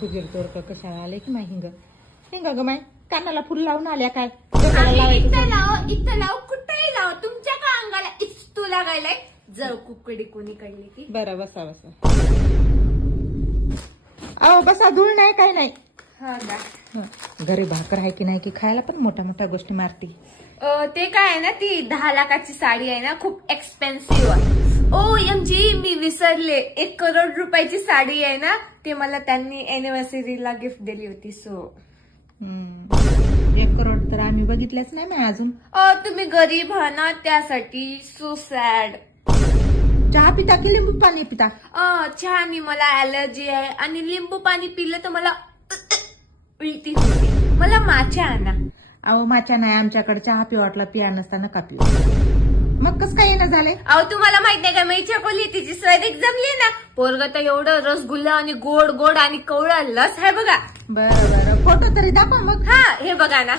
फुगीर तोर का कशाला आले की माय हिंग ग माय कानाला फुल लावून आल्या काय इथं लाव कुठेही लाव तुमच्या का अंगाला इस्तू लागायलाय जर कुकडी कोणी काढली की बरं बसा अहो बसा धूळ नाही काय नाही हा का घरी भाकर आहे की नाही की खायला पण मोठ्या मोठ्या गोष्टी मारती ते काय आहे ना ती 10 लाखाची साडी आहे ना खूप एक्सपेन्सिव्ह आहे ओ एमजी मी विसरले 1 करोड रुपयाची साडी आहे ना ते मला त्यांनी अॅनिव्हर्सरीला गिफ्ट दिली होती सो 1 करोड तर आम्ही बघितल्याच नाही मी अजून तुम्ही गरीब आहात ना त्यासाठी सो सॅड चहा पिता की लिंबू पाणी पिता चहानी मला ऍलर्जी आहे आणि लिंबू पाणी पिलं तर मला उलटी होते मला माचा आणा अहो माच्या नाही आमच्याकडे चहा पिवाटला पिया नसताना का पिऊ मग कस काय येणं झालंय अहो तुम्हाला माहित नाही का मी छकोली तिची स्वैरिक जमली ना पोरग तर एवढं रसगुल्ला आणि गोड गोड आणि कवळा लस आहे बघा बरं फोटो तरी दाखवा मग हा हे बघा ना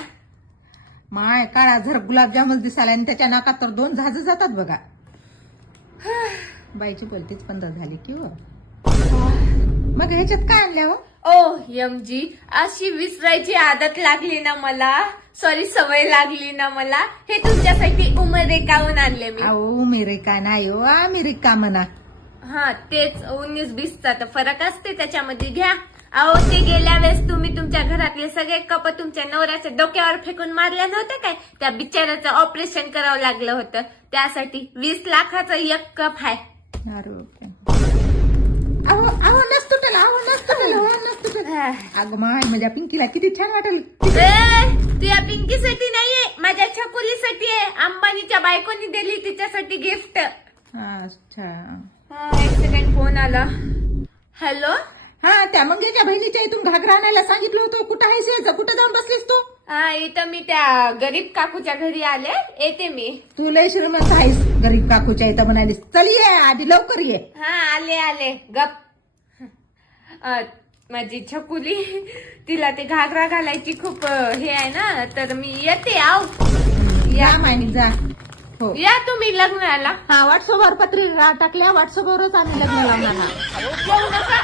माय काळा झर गुलाबजामुन दिसायला आणि त्याच्या नाकात तर 2 झाज जातात बघा बाईची बोलतीच 15 झाली की हो मग ह्याच्यात काय आणल्या हो ओ यमजी अशी विसरायची आदत लागली ना मला सॉरी सवय लागली ना मला हे तुमच्यासाठी उमरेकावून आणले मी अहो अमेरिका नाही हो अमेरिका म्हणा हा तेच 19-20 चा तर फरक असते त्याच्यामध्ये घ्या अहो ते गेल्या वेळेस तुम्ही तुमच्या घरातले सगळे कप तुमच्या नवऱ्याच्या डोक्यावर फेकून मारल्या नव्हत्या काय त्या बिचाराचं ऑपरेशन करावं लागलं होतं त्यासाठी 20 लाखाचा 1 कप आहे अहो नस तुटेल अगं माय माझ्या पिंकीला किती छान वाटेल तुझ्या पिंकीसाठी नाहीये माझ्या छकुलीसाठी आहे अंबानीच्या बायकोनी दिली तिच्यासाठी गिफ्ट अच्छा एक सेकंड फोन आला हॅलो हा त्या मंगेच्या बहिणीच्या इथून घागरा आणायला सांगितलं होतं कुठं आहेस कुठं जाऊन बसलीस तू हा इथं मी त्या गरीब काकूच्या घरी आले येते मी तू लय श्रीमंत आहेस गरीब काकूच्या इथं म्हणालीस चल ये आधी लवकर ये हा आले गप माझी छकुली तिला ते घागरा घालायची खूप हे आहे ना तर मी येते आव या माहिती जा हो या तुम्ही लग्नाला हा व्हॉट्सअपवर पत्रिका टाकल्या व्हॉट्सअपवरच आम्ही लग्न लावणार येऊ नका